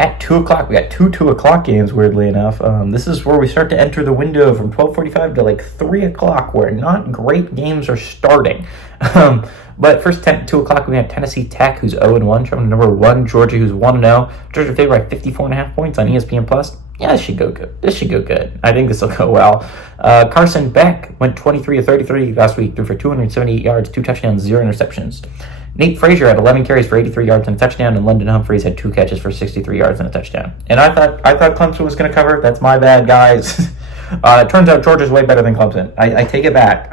at 2 o'clock. We got two 2 o'clock games, weirdly enough. This is where we start to enter the window from 12:45 to like 3 o'clock, where not great games are starting. But first 2 o'clock, we have Tennessee Tech, who's 0-1, traveling to number 1, Georgia, who's 1-0. Georgia favored by 54.5 points on ESPN Plus. Yeah, this should go good. I think this will go well. Carson Beck went 23 of 33 last week, threw for 278 yards, 2 touchdowns, 0 interceptions. Nate Frazier had 11 carries for 83 yards and a touchdown, and London Humphreys had 2 catches for 63 yards and a touchdown. And I thought Clemson was going to cover. That's my bad, guys. It turns out Georgia's way better than Clemson. I take it back.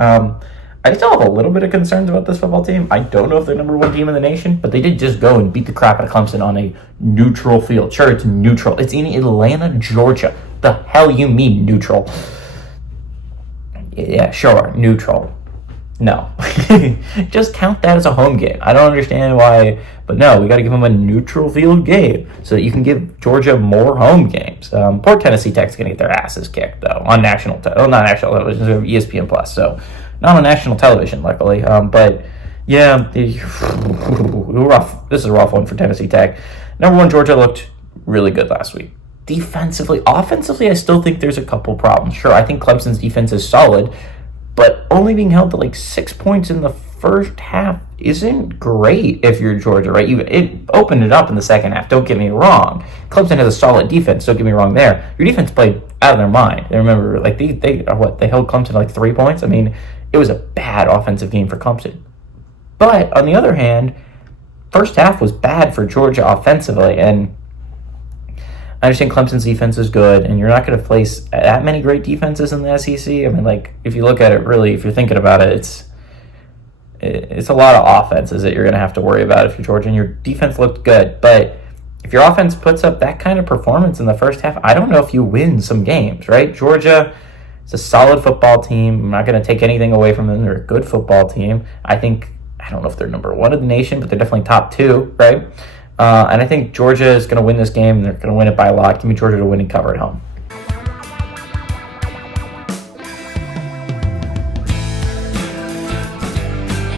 I still have a little bit of concerns about this football team. I don't know if they're number 1 team in the nation, but they did just go and beat the crap out of Clemson on a neutral field. Sure, it's neutral. It's in Atlanta, Georgia. The hell you mean neutral? Yeah, sure, neutral. No. Just count that as a home game. I don't understand why, but no, we got to give them a neutral field game so that you can give Georgia more home games. Poor Tennessee Tech's going to get their asses kicked, though, on not national television, ESPN Plus, so not on national television, luckily. But, yeah, rough. This is a rough one for Tennessee Tech. Number 1, Georgia looked really good last week. Defensively, offensively, I still think there's a couple problems. Sure, I think Clemson's defense is solid, but only being held to like 6 points in the first half isn't great if you're Georgia, right? It opened it up in the second half, don't get me wrong. Clemson has a solid defense, don't get me wrong there. Your defense played out of their mind. I remember, like, they held Clemson to like 3 points? I mean, it was a bad offensive game for Clemson. But, on the other hand, first half was bad for Georgia offensively, and I understand Clemson's defense is good, and you're not going to face that many great defenses in the SEC. I mean, like, if you look at it really, if you're thinking about it, it's a lot of offenses that you're going to have to worry about if you're Georgia, and your defense looked good. But if your offense puts up that kind of performance in the first half, I don't know if you win some games, right? Georgia is a solid football team. I'm not going to take anything away from them. They're a good football team. I don't know if they're number 1 in the nation, but they're definitely top 2, right? And I think Georgia is going to win this game. They're going to win it by a lot. Give me Georgia to win and cover at home.